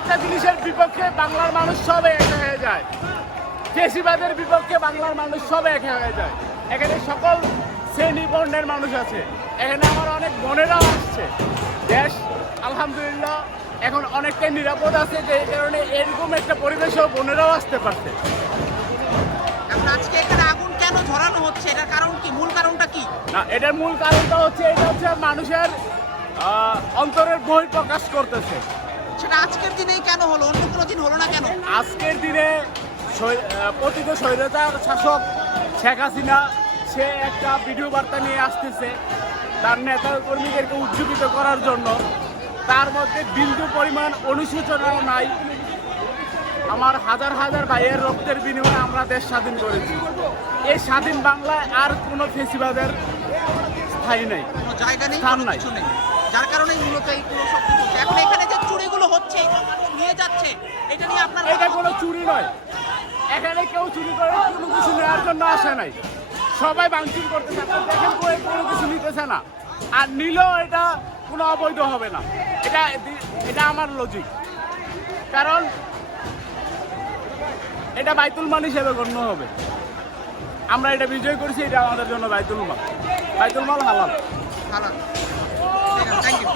একটা জিনিসের বিপক্ষে বাংলার মানুষ সব এক হয়ে যায়। ফেসিবাদের বিপক্ষে বাংলার মানুষ সব এক হয়ে যায়। এখানে সকল শ্রেণি বর্ণের মানুষ আছে। এখানে আমার অনেক বোনেরাও আসছে। দেশ আলহামদুলিল্লাহ এখন অনেকটাই নিরাপদ আছে যে এই কারণে এরকম একটা পরিবেশেও বোনেরাও আসতে পারছে। এখন আজকে এখানে আগুন কেন ধরানো হচ্ছে? এটার কারণ কি? মূল কারণটা কি? না এটার মূল কারণটা হচ্ছে এটা হচ্ছে মানুষের অন্তরের বই প্রকাশ করতেছে। সেটা আজকের দিনেই কেন হলো? অন্য কোনো দিন হলো না কেন? আজকের দিনে পতিত স্বৈরাচার শাসক শেখ হাসিনা সে একটা ভিডিও বার্তা নিয়ে আসতেছে তার নেতা কর্মীদেরকে উজ্জীবিত করার জন্য। তার মধ্যে বিন্দু পরিমাণ অনুশোচনাও নাই। আমার হাজার হাজার ভাইয়ের রক্তের বিনিময়ে আমরা দেশ স্বাধীন করেছি। এই স্বাধীন বাংলায় আর কোনো ফেসিবাদের স্থায়ী নেই। জায়গা নেই স্থান নাই। যার কারণে মূলত এইগুলো সব কিছু হচ্ছে এখন এখানে যে চুরিগুলো হচ্ছে এগুলো মানুষ নিয়ে যাচ্ছে। এটা নিয়ে আপনার এটা কোনো চুরি নয়। এখানে কেউ চুরি করে কোনো কিছু নেওয়ার জন্য আসে নাই। সবাই ভাঙচুর করতেছে আপনি দেখেন কেউ কোনো কিছু নিতেছে না। আর নিলেও এটা কোনো অবৈধ হবে না। এটা এটা আমার লজিক কারণ এটা বাইতুল মাল হিসেবে গণ্য হবে। আমরা এটা বিজয় করেছি এটা আমাদের জন্য বাইতুল মাল। বাইতুল মাল হালাল। হালাল।